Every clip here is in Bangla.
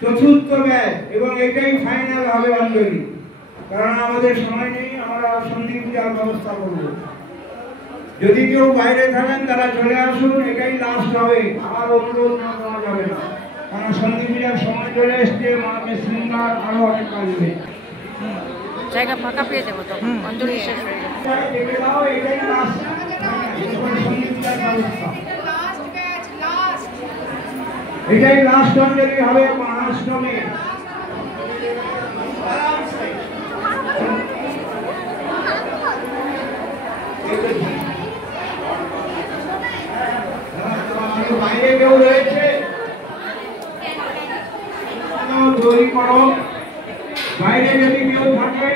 চতুর্থ ব্যাচ এবং এটাই ফাইনাল হবে অঞ্জলি, কারণ আমাদের সময় নেই। আমরা সন্ধি পূজার ব্যবস্থা করব। যদি কেউ বাইরে থাকেন তারা চলে আসুন, এটাই লাস্ট হবে। আর অনুরোধ না করা যাবে না, কারণ সন্ধি পূজার সময় চলে এসছে। মাকে শৃঙ্গার আরো অনেক কাজ নেই, জায়গা ফাঁকা পেয়ে যাবো তখন অঞ্জলি শেষ হয়ে যাবে। এটাই লাস্ট সন্ধি পূজার ব্যবস্থা, এটাই লাস্ট অঞ্জলি হবে মহাষ্টমী। বাইরে কেউ রয়েছে তৈরি করো, বাইরে যদি কেউ থাকে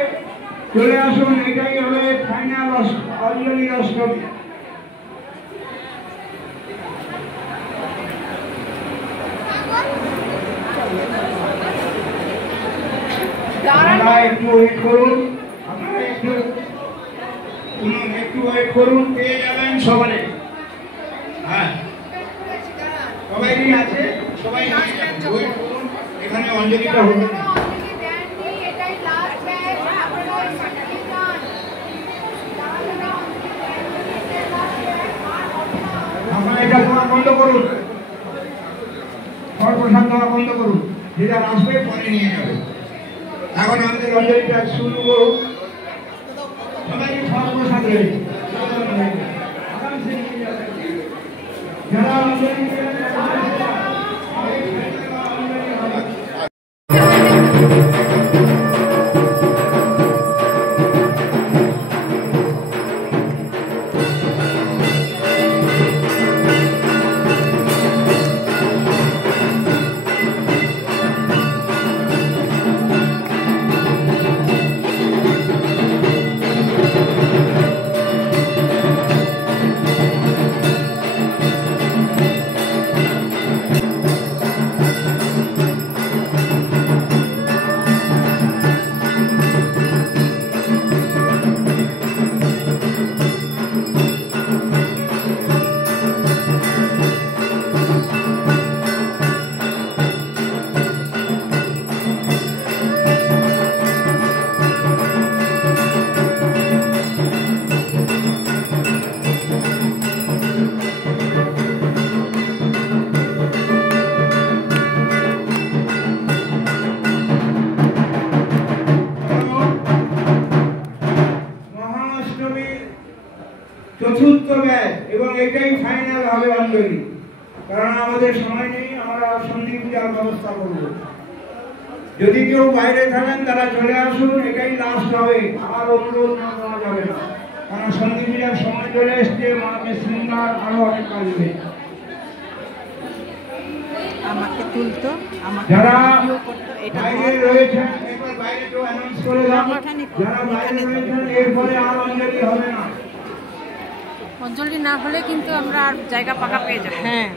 চলে আসুন। এটাই হবে ফাইনাল অঞ্জলি অষ্টমী। একটু ওয়েট করুন, আপনারা একটু ওয়েট করুন, পেয়ে যাবেন সবাই। হ্যাঁ, সবাই আছে, সবাই ওয়েট করুন, এখানে অঞ্জলিটা হবে। আপনারা এটা দেওয়া বন্ধ করুন, সর্বসাধারণ দেওয়া বন্ধ করুন। যেটা আসবে পরে নিয়ে যাবে। এখন আমাদের অঞ্জলিটা শুরু করুন। সবাই সর্বসাধারণ যারা অঞ্জলি চতুর্থ ব্যাচ এবং এটাই ফাইনাল হবে অঞ্জলি, কারণ আমাদের সময় নেই। আমরা সন্ধি পূজার ব্যবস্থা করব। যদি কেউ বাইরে থাকেন তারা চলে আসুন, এটাই লাস্ট হবে। আর অনুরোধ না করা যাবে না, কারণ সন্ধি পূজার সময় চলে এসছে। মাকে শৃঙ্গার আরো অনেক কাজ নেই। আমাকে তুলতো, যারা বাইরে রয়েছেন একবার বাইরে তো অ্যানাউন্স করে দাও। যারা বাইরে রয়েছেন এরপরে আর অঞ্জলি হবে না। অঞ্জলি না হলে কিন্তু আমরা আর জায়গা ফাঁকা পেয়ে যাবো। হ্যাঁ,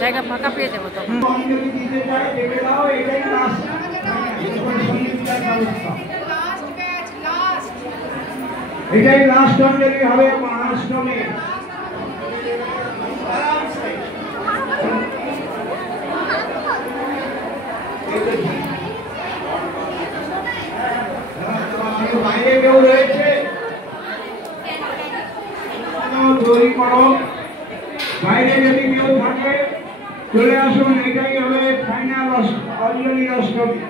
জায়গা ফাঁকা পেয়ে যাবো তখন। অঞ্জলি দিতে চাই, দেখে দাও। এটাই লাস্ট সন্ধি পূজার ব্যবস্থা, এটাই লাস্ট অঞ্জলি হবে মহাষ্টমী। বাইরে কেউ রয়েছে তৈরি করো। বাইরে যদি কেউ থাকে চলে আসুন, এটাই হবে ফাইনাল অঞ্জলি অষ্টমী।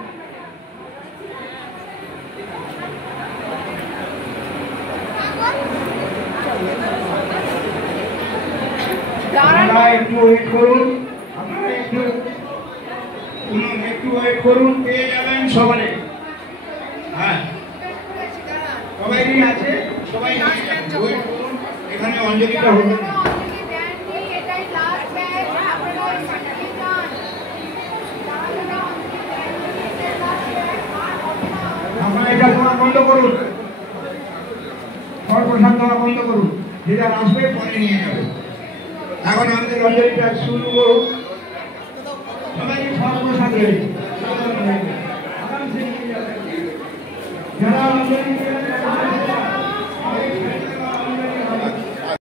আপনারা একটু ওয়েট করুন, আপনারা একটু ওয়েট করুন, পেয়ে যাবেন সবাই। হ্যাঁ, সবাই আছে, সবাই ওয়েট করুন, এখানে অঞ্জলিটা হবে। আপনারা এটা দেওয়া বন্ধ করুন, ফল প্রসাদ দেওয়া বন্ধ করুন, যেটা আসবে পরে নিয়ে যাবে। এখন আমাদের অঞ্জলিটা শুরু করুন, সবাই ফল প্রসাদ রয়েছে, যারা অঞ্জলি